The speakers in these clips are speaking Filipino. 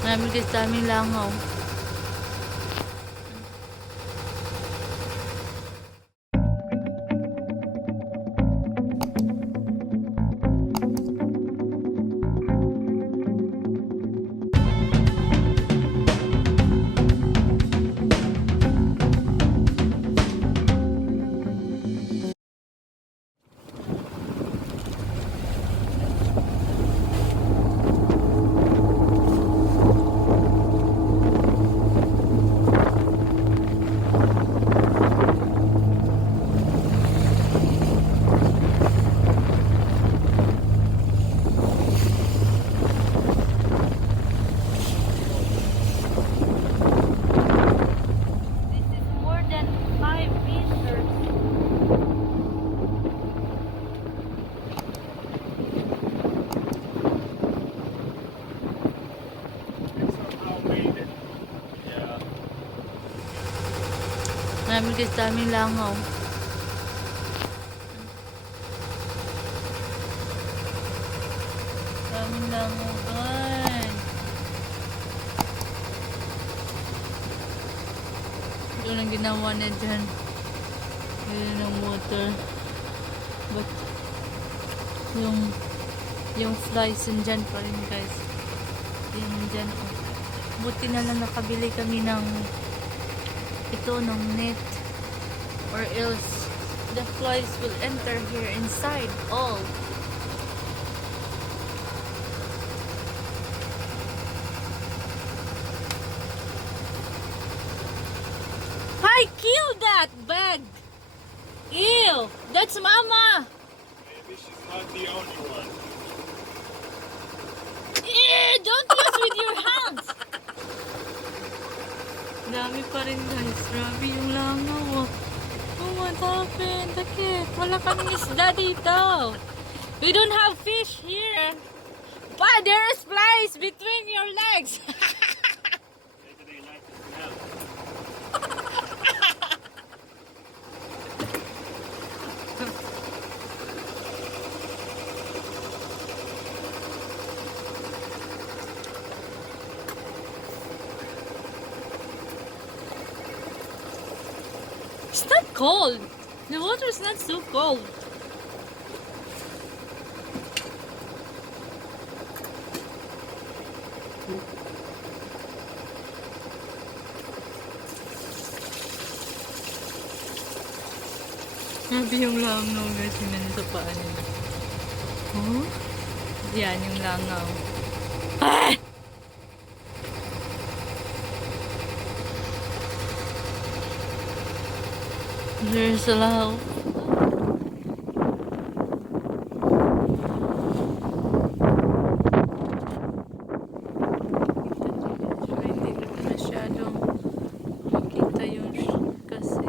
Namin guys, daming langaw. Namin guys, daming langaw. Daming langaw guys. Ito lang ginawa na dyan. Yun ang water. But yung flies dyan pa rin guys. Yan dyan. Buti na lang nakabili kami ng net, or else the flies will enter here inside all. I killed that bag. Ew, that's mama. Maybe she's not the only one. Ew, don't mess with your hands. Dami pa rin guys. Grabe yung langaw. Oh, what happened? Bakit? Wala kaming isda dito. We don't have fish here. But there is flies between your legs. Maybe they like the smell. It's not cold. The water is not so cold. Grabe yung langaw guys, yun sa paa nila. Oh? Yan yung langaw. Ah! There's a lot. Hindi ko masyadong makita yun kasi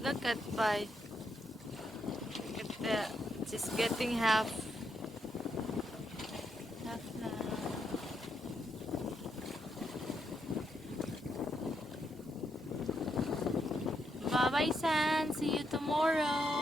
look at Pai. She's getting half now. Bye bye, San. See you tomorrow.